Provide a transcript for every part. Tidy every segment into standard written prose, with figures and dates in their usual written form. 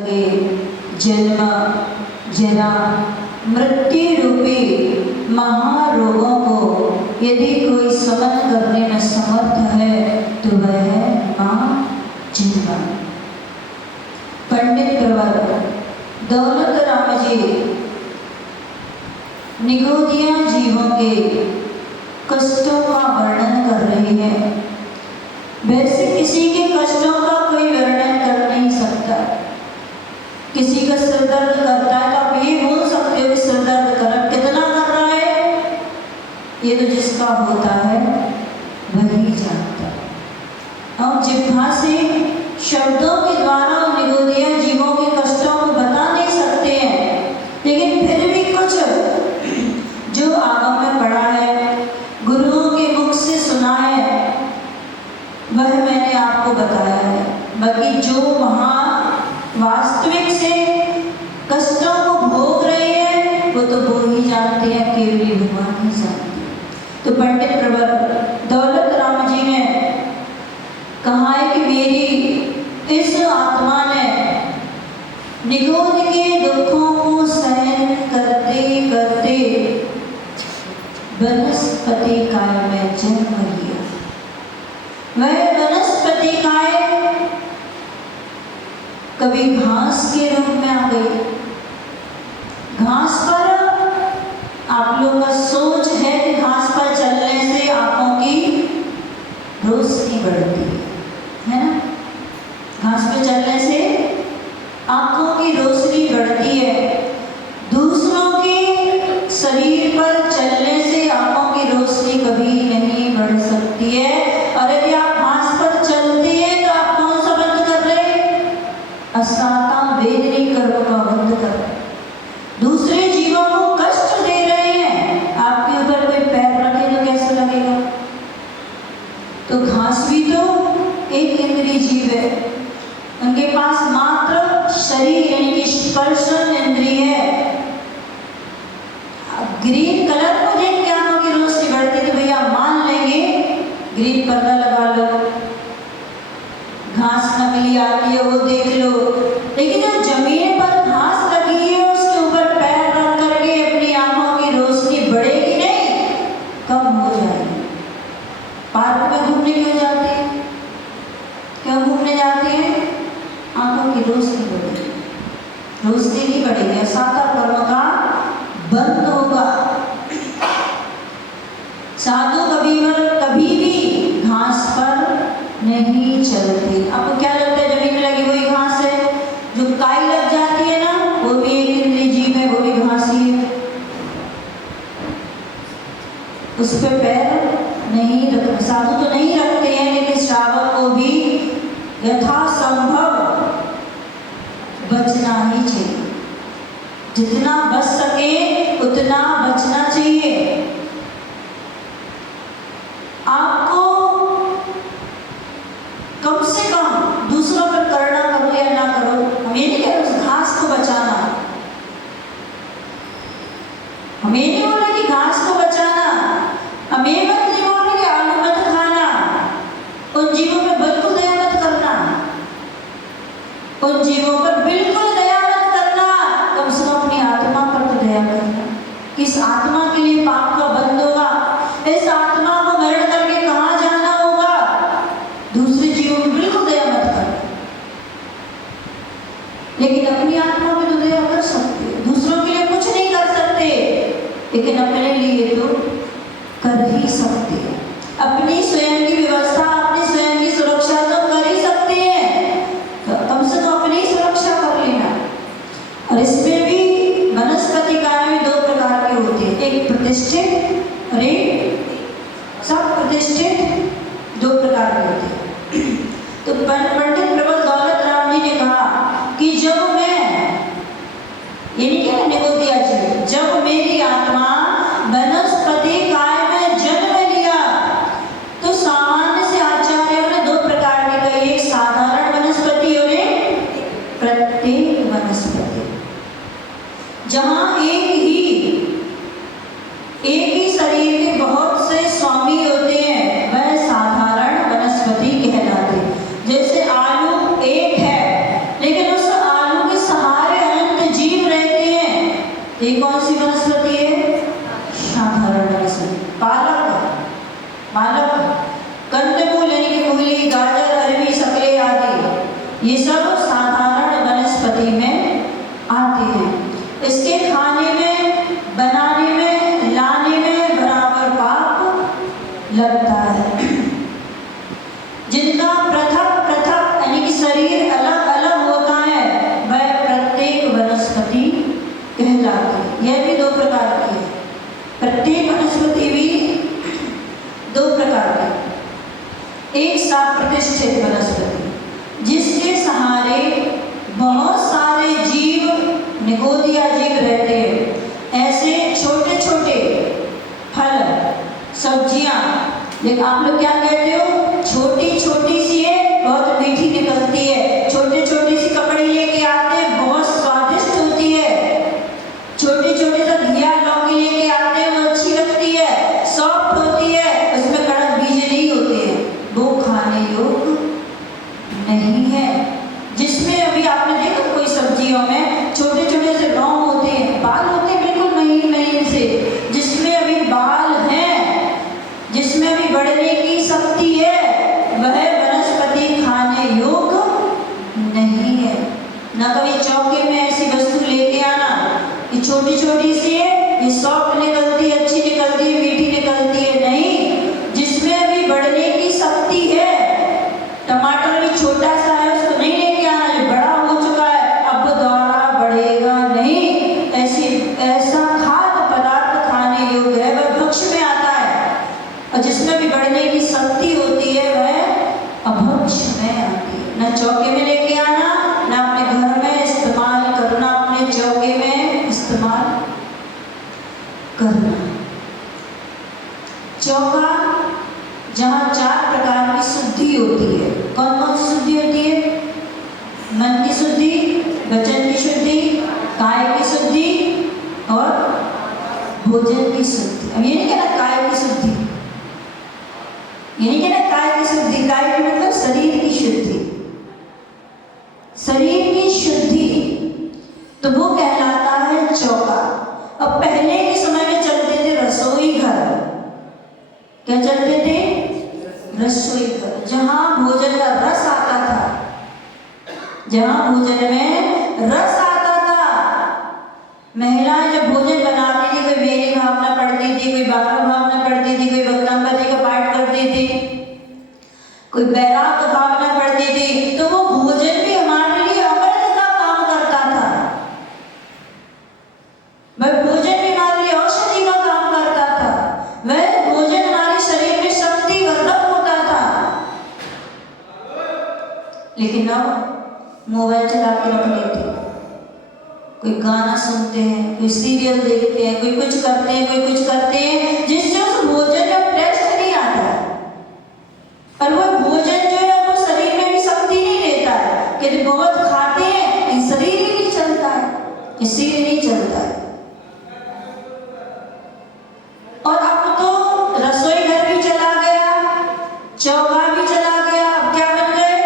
जन्म जरा मृत्यु रूपी महारोगों को यदि कोई समन करने में समर्थ है तो वह है मां जिन्वा। पंडित प्रवर दौलत राम जी निगोदिया जीवों के कष्टों का वर्णन कर रही है। वैसे किसी के कष्टों का कोई वर्णन कर नहीं सकता। किसी का सिर दर्द करता है तो आप ये बोल सकते हो कि सिर दर्द कर, कितना कर रहा है ये तो जिसका होता है वही जानता है। और जिह्वा से शब्दों के द्वारा निगोदिया जीवों के कष्टों को बता नहीं सकते हैं, लेकिन फिर भी कुछ जो आगम में पढ़ा है, गुरुओं के मुख से सुना है, वह मैंने आपको बताया है। बाकी जो वहाँ वास्तविक से कष्टों को भोग रहे हैं वो तो वो ही जानते हैं, केवली भगवान ही जानते हैं। तो पंडित प्रवर दौलत राम जी ने कहा है कि मेरी इस आत्मा ने निगोद के दुखों को सहन करते करते वनस्पति काय में जन्म लिया। वह वनस्पति काय कभी घास के रूप में आ गई। घास पर आप लोगों का सोच है कि घास पर चलने से आंखों की रोशनी बढ़ती है ना। घास पर चलने से आंखों की रोशनी बढ़ती है। दूसरों के शरीर पर चलने से आंखों की रोशनी कभी नहीं बढ़ सकती है। और यदि आप घास पर चलते हैं तो आप कौन सा बंद कर रहे हैं? असाता वेदनी कर्म का बंद कर रहे हैं। दूसरे जीवों को कष्ट दे रहे हैं, आपके ऊपर कोई पैर रखे तो कैसे लगेगा? तो घास भी तो एक इंद्रिय जीव है, उनके पास मात्र शरीर यानी कि स्पर्शन इंद्रिय है। ग्रीन कलर को देख के आंखों की रोशनी बढ़ती तो भैया मान लेंगे ग्रीन पर्दा लगा लो, घास नकली आती है वो देख लो। लेकिन जो जमीन पर घास लगी है उसके ऊपर पैर रख करके अपनी आंखों की रोशनी बढ़ेगी नहीं, कम हो जाएगी। पार्क में घूमने क्यों जाते हैं? क्यों घूमने जाते हैं? आंखों की रोशनी बढ़ेगी। रोशनी नहीं बढ़ेगी, साता कर्म का बंद होगा। साधु कभी भी घास पर नहीं चलते। आपको क्या लगता है जमीन में लगी हुई घास है? जो काई लग जाती है ना, वो भी एक इंद्रिय जीव है, वो भी घास ही है। उस पे पैर नहीं रखते, साधु तो नहीं रखते हैं, लेकिन श्रावक को भी यथासंभव बचना ही चाहिए। जितना बच सके उतना बचना चाहिए। आपको कम से कम दूसरों पर करना करो या ना करो, हम ये नहीं कह रहे उस घास को बचाना, हम ये नहीं बोल रहे कि घास को बचाना, हम ये मत नहीं बोल रहे कि आलू मत खाना, उन जीवों पर बिल्कुल दया मत करना, उन जीवों पर बिल्कुल दया मत करना। कम से कम अपनी आत्मा पर तो दया करना। किस आत्मा के लिए पाप का बंद होगा? इस आत्मा को मरण करके कहाँ जाना होगा? दूसरे जीवों पर बिल्कुल दया मत करना, लेकिन अपनी आत्मा में तो दया कर सकते हैं। दूसरों के लिए कुछ नहीं कर सकते, लेकिन अपने लिए तो कर ही सकते हैं। अपनी स्वयं की व्यवस्था, अपनी स्वयं की सुरक्षा तो कर ही सकते हैं, तो कम से कम अपनी सुरक्षा कर लेना। और इसमें भी वनस्पति काय में दो प्रकार के होते हैं, एक प्रतिष्ठित और एक सब प्रतिष्ठित, दो प्रकार के होते हैं। तो पंडित प्रवर दौलत राम जी ने कहा कि जब मैं, ये नहीं कह निगोदिया जी, जब मेरी आत्मा वनस्पति काय में जन्म लिया तो सामान्य से आचार्यों ने दो प्रकार के कहे, एक साधारण वनस्पति और एक प्रत्येक वनस्पति। जहां एक ही शरीर के बहुत से स्वामी होते हैं, वह साधारण वनस्पति कहलाते। जैसे आलू एक है, लेकिन उस आलू के वनस्पति में आते हैं। इसके खाने में, बनाने में, लाने में बराबर पाप लगता है। जिनका पृथक पृथक यानी कि शरीर अलग अलग होता है, वह प्रत्येक वनस्पति कहलाती है। यह भी दो प्रकार की है। प्रत्येक वनस्पति भी दो प्रकार की। एक साप्रतिष्ठित वनस्पति जिसके सहारे बहुत सारे जीव, निगोदिया जीव रहते हैं। ऐसे छोटे छोटे फल, सब्जियां, लेकिन आप लोग क्या कहते हो, छोटी छोटी सी है, बहुत मीठी निकलती है। छोटी छोटी सी ककड़ी लेके आते हैं, बहुत स्वादिष्ट होती है। छोटी छोटी सा घिया लौकी लेके आते हैं, वो अच्छी लगती है, सॉफ्ट होती है, उसमें कड़क बीज नहीं होते हैं। वो खाने योग्य नहीं है। जिसमें अभी आपने देखा कोई सब्जियों में छोटे छोटे से लौंग होते हैं, बाल होते हैं बिल्कुल महीन महीन से, जिसमें अभी बाल हैं, जिसमें अभी बढ़ने की शक्ति है, वह वनस्पति खाने योग्य नहीं है। ना कभी चौके में ऐसी वस्तु लेके आना, ये छोटी छोटी सी है, ये सॉफ्ट निकलती है, अच्छी निकलती है, मीठी निकलती है, नहीं, जिसमें अभी बढ़ने की शक्ति है। टमाटर भी छोटा सा है, उसको नहीं लेके आना, जो बड़ा हो चुका है, अब वो दोबारा बढ़ेगा नहीं। ऐसा खाद्य पदार्थ खाने योग्य है, वह भक्ष में आता है। और जिसमें भी बढ़ने की शक्ति होती है, वह अभक्ष में आती है। न चौके में लेके आना, न अपने घर में इस्तेमाल करना, अपने चौके में इस्तेमाल करना। चौका जहाँ 4 प्रकार की शुद्धि होती है। कौन कौन सी शुद्धि होती है? मन की शुद्धि, वचन की शुद्धि, काय की शुद्धि और भोजन की शुद्धि। अब ये नहीं कहना काय की शुद्धि, ये नहीं कहना काय की शुद्धि। काय की मतलब शरीर की शुद्धि, शरीर की शुद्धि, तो वो कहलाता है चौका। अब पहले के समय में चलते थे रसोई घर। क्या चलते थे? रसोई घर, जहां भोजन का रस आता था, जहां भोजन में रस आता था। महिलाएं जब भोजन बनाती थी, कोई मेरी भावना पढ़ती थी, कोई बाबा भावना पढ़ती थी, कोई भक्तम्बरी का पाठ करती थी, कोई बैराग भावना पढ़ती थी, तो वो भोजन भी हमारे लिए अमृत का काम करता था। वह भोजन भी हमारे लिए औषधि का काम करता था। वह भोजन हमारे शरीर में शक्ति वर्धक होता था। लेकिन अब मोबाइल चला के रख लेते हैं, कोई गाना सुनते हैं, कोई सीरियल देखते हैं, कोई कुछ करते हैं, कोई कुछ करते हैं, जिससे उस भोजन में टेस्ट नहीं आता है। और वो भोजन जो है वो शरीर में भी शक्ति नहीं देता है। कि बहुत खाते हैं, शरीर ही नहीं चलता है, शरीर नहीं चलता है। और अब तो रसोई घर भी चला गया, चौका भी चला गया, अब क्या बन गए?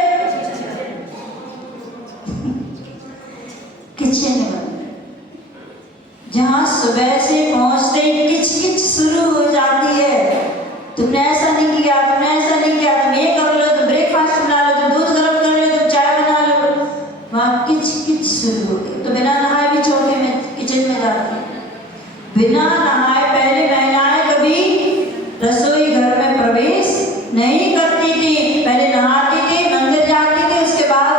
किचन बन गए, जहां सुबह से पहुंचते ही किचकिच शुरू हो जाती है। तुमने ऐसा नहीं किया, तुमने ऐसा नहीं किया, तुम ये कर लो, तुम ब्रेकफास्ट बना लो, तुम दूध गर्म कर लो, तुम चाय बना लो। वहां किचकिच शुरू हो गई। तो बिना नहाए भी चौके में, किचन में जाती, बिना नहाए पहले महिलाएं कभी रसोई घर में प्रवेश नहीं करती थी। पहले नहाती थी, मंदिर जाती थी, उसके बाद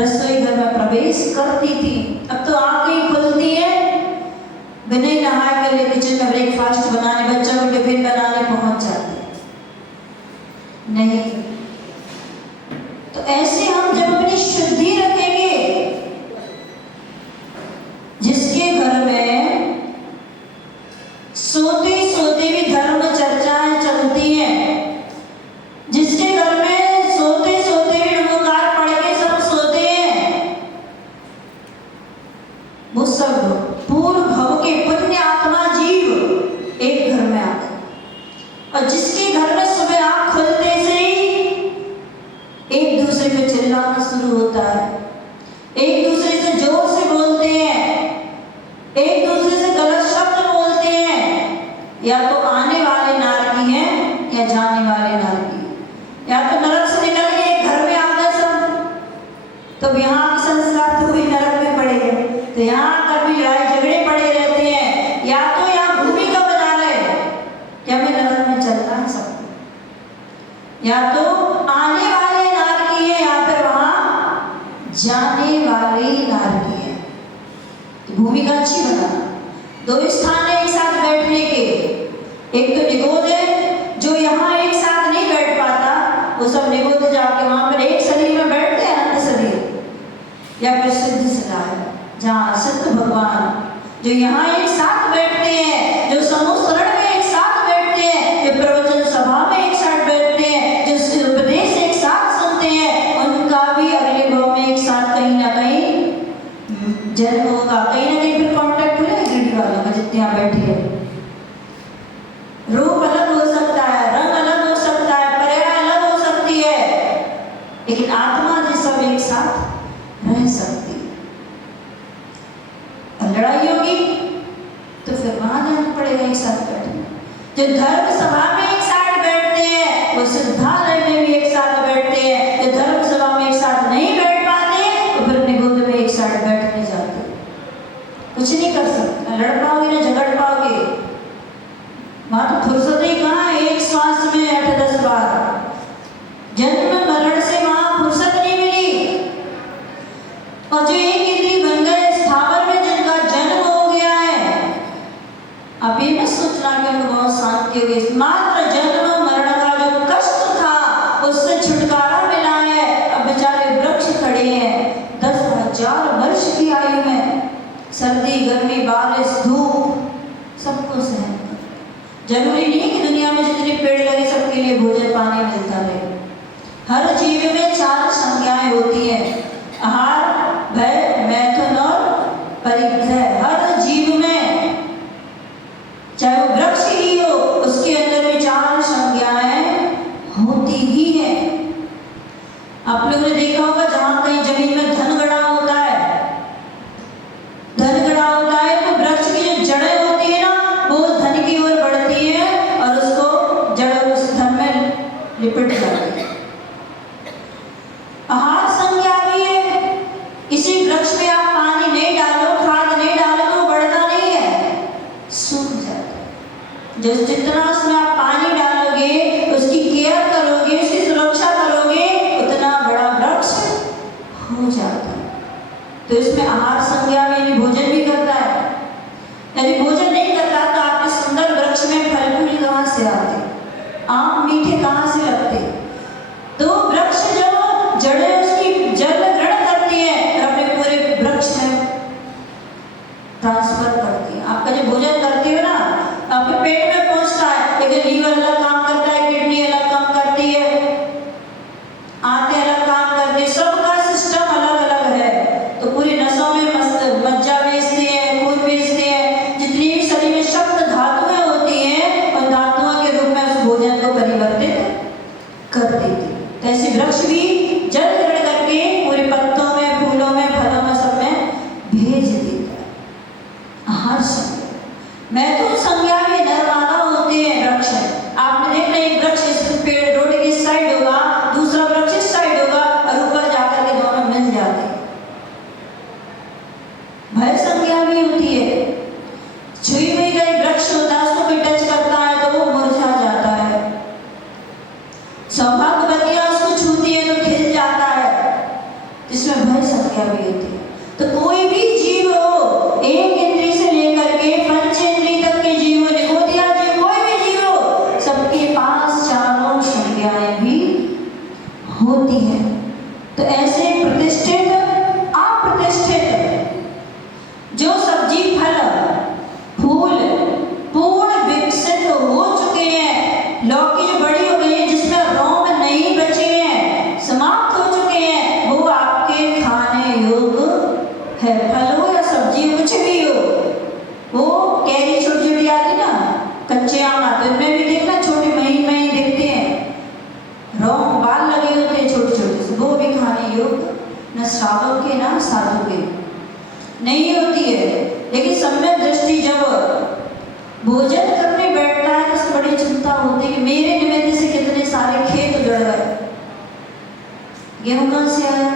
रसोई घर में प्रवेश करती थी। अब तो आंखें खुलती है, बिना नहाए पहले किचन में ब्रेकफास्ट बनाने, बच्चों को टिफिन बनाने पहुंच जाते नहीं। तो ऐसे हम जब अपनी शुद्धि रखेंगे, जिसके घर में सोते सोते भी धर्म चर्चाएं चलती हैं, जिसके घर में सोते सोते भी नमोकार पढ़ के सब सोते हैं, वो सब पूर्व भव के पुण्य आत्मा जीव एक घर में आते। और जिसके घर में सुबह आंख खुलते से ही एक दूसरे पे चिल्लाना शुरू होता है, एक दूसरे से जोर से बोलते हैं, एक दूसरे से गलत शब्द बोलते हैं, या तो आने वाले नारकी हैं या जाने वाले नारकी, या तो नरक से निकल के घर में आ गए सब। तो यहाँ की 10 बार तो भी नरक में पड़े हैं। तो यहाँ कर भी लड़ाई झगड़े पड़े रहते हैं, या तो यहाँ भूमिका बना रहे कि हमें नरक में चलना है सबको, या तो आने वाले नारकी है या फिर वहां जाने वाले नारकी है। तो भूमिका अच्छी बनाना। 2 स्थान है एक साथ बैठने के, एक तो निगोद है जो यहाँ एक साथ नहीं बैठ पाता, वो सब निगोद जाके वहां पर एक शरीर में बैठते हैं, अनंत शरीर, या फिर सिद्ध सदा है जहाँ सिद्ध भगवान जो यहाँ एक साथ बैठते हैं, जो समूह शरण में एक साथ बैठते हैं, जो प्रवचन सभा में एक साथ बैठते हैं, जो उपदेश एक साथ सुनते हैं, उनका भी अगले भाव में एक साथ कहीं ना कहीं जन्म होगा, कहीं ना कहीं फिर कांटेक्ट हुआ है गिरडी वालों का जितने यहाँ बैठे हैं। रूप अलग हो सकता है, रंग अलग हो सकता है, पर्याय अलग हो सकती है, लेकिन आत्मा जी सब एक साथ रह सकती। लड़ाई होगी तो फिर वहां जाना पड़ेगा एक साथ बैठने। जो धर्म सभा में एक साथ बैठते हैं वो सिद्धालय में भी एक साथ बैठते हैं, जो धर्म सभा में एक साथ नहीं बैठ पाते तो फिर निगोद में एक साथ बैठने जाते। कुछ नहीं कर सकते, न लड़ पाओगे न झगड़ पाओगे। वहां तो फुर्सत ही कहाँ है, एक श्वास में 8-10 बार जन्म मरण से वहां फुर्सत नहीं मिली। और जो एक इंद्री बन गए स्थावर में, जिनका जन्म हो गया है, अब ये मत सोचना कि उनको बहुत शांति हो गई। मात्र जन्म मरण का जो कष्ट था उससे छुटकारा मिला है। अब बेचारे वृक्ष खड़े हैं 10,000 वर्ष की आयु में, सर्दी गर्मी बारिश धूप सबको सहन कर। जरूरी नहीं कि दुनिया में जितने पेड़ लगे सबके लिए भोजन पानी मिलता रहे। हर जीव में 4 संज्ञाएं होती हैं, आहार भय मैथुन और परिग्रह। हर जीव में, चाहे वो वृक्ष ही हो, उसके अंदर भी 4 संज्ञाएं होती ही है। आप लोगों ने देखा होगा जहां कहीं जमीन में धन गड़ा होता है, धन गड़ा होता है तो वृक्ष की जो जड़ें होती है ना वो धन की ओर बढ़ती है और उसको जड़ उस धन में लिपट जाती है। आहार संज्ञा भी है, किसी वृक्ष में आप पानी नहीं डालो, खाद नहीं डालो तो वो बढ़ता नहीं है, सूख जाता है। जो जितना उसमें आप पानी डालोगे, उसकी केयर करोगे, उसकी सुरक्षा करोगे, उतना बड़ा वृक्ष हो जाता है। तो इसमें आहार संज्ञा में भोजन भी करता है। यदि भोजन नहीं करता तो आपके सुंदर वृक्ष में फल फूल कहाँ से आते, आम मीठे कहाँ से लगते। तो वृक्ष जब जड़ें उसकी जल ग्रहण करती है और अपने पूरे वृक्ष में ट्रांसफर करती है। आपका जो भोजन करती हो ना आपके पेट में पहुंचता है, लेकिन लीवर अलग काम करता है, किडनी अलग काम करती है, आंतें अलग काम करती है, सबका सिस्टम अलग अलग है। तो पूरी नसों में मज्जा भेजते हैं, खून भेजते हैं, जितनी भी शरीर में शक्त धातुएं होती हैं उन धातुओं के रूप में उस भोजन को परिवर्तित कर देती है। तो ऐसे वृक्ष भी जल ग्रहण करके पूरे पत्तों में, फूलों में, फलों में, सब में भेज देता है। आहार संज्ञा, मैथुन संज्ञा में नर मादा होते हैं वृक्ष। आपने देखना एक वृक्ष इस पेड़ रोड की साइड होगा, दूसरा वृक्ष इस साइड होगा और ऊपर जाकर के दोनों मिल जाते हैं। भय संज्ञा भी होती है, छुई हुई गई वृक्ष होता है, उसको कोई टच करता है तो वो मुरझा जाता है। सौभाग्यवतियां उसको छूती है तो खिल जाता है, जिसमें भय संज्ञा भी होती है। तो कोई भी जीव हो, एक इंद्री से लेकर के पंचेंद्री तक के जीव, निगोदिया जीव, कोई भी जीव हो, सबके पास 4 संज्ञाएं भी होती हैं। तो ऐसे प्रतिष्ठित अप्रतिष्ठित जो सब्जी फल फूल पूर्ण विकसित हो चुके हैं, लौकी जो बड़ी हो गई है जिसमें रोम नहीं बचे हैं, समाप्त हो चुके हैं, वो आपके खाने योग्य है। फल हो या सब्जी हो, कुछ भी हो, वो कैरी छोटी छोटी आती ना, कच्चे आम आते हैं, उनमें भी देखना छोटे महीन महीन दिखते हैं, रोम बाल लगे होते हैं छोटे छोटे से, वो भी खाने योग्य न श्रावक के ना साधु के नहीं होती है। लेकिन सम्यक दृष्टि जब भोजन करने बैठता है तो उसको बड़ी चिंता होती है कि मेरे निमित्त से कितने सारे खेत उजड़ गए, गेहूं कहाँ से आया,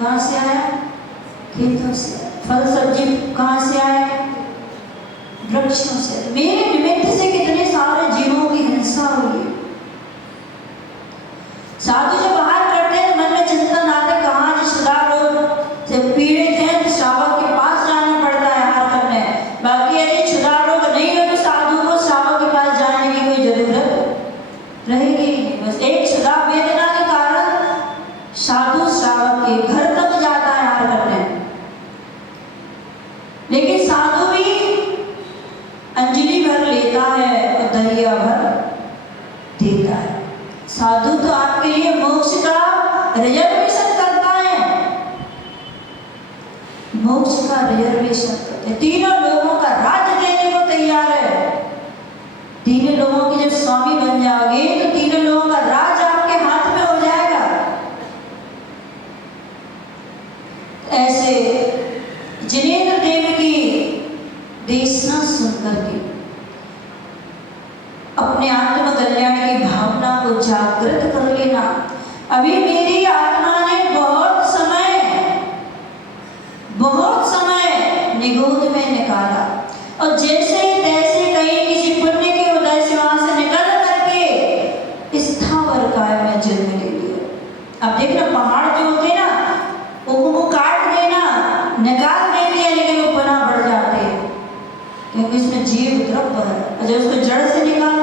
कहाँ से आया? खेतों से। फल सब्जी कहाँ से आए? वृक्षों से। मेरे निमित्त से कितने सारे जीवों की हिंसा हुई है। साधु जब बाहर करते हैं मन में चिंतन आते, कहाँ रिश्तेदार लोग से पीड़ित हैं तो श्रावक के पास जाना पड़ता है हार करने। बाकी यदि क्षुधार लोग नहीं हो तो साधु को श्रावक के पास जाने की कोई जरूरत रहेगी नहीं। बस एक क्षुधा वेदना के कारण साधु श्रावक के घर तक जाता है हार करने। लेकिन साधु भी अंजलि भर लेता है और दरिया भर देता है। साधु तो आपके लिए मोक्ष का रिजर्वेशन करता है, मोक्ष का रिजर्वेशन करता है। तीनों लोगों का राज्य देने को तैयार है। तीनों लोगों के जब स्वामी बन जाओगे तो तीनों लोगों का राज आपके हाथ में हो जाएगा। ऐसे जिनेंद्र देव की देशना सुनकर के अपने आत्म कल्याण की भावना को जागृत कर लेना। अभी मेरी आत्मा ने बहुत समय निगोद में निकाला और जैसे तैसे कहीं किसी पुण्य के उदय से वहां से निकल करके स्थावर काय में जन्म ले लिया। अब देखना पहाड़ जो होते ना उनको काट देना, निकाल देते हैं, लेकिन वो पुनः बढ़ जाते हैं क्योंकि इसमें जीव द्रव्य है। जब उसको जड़ से निकाल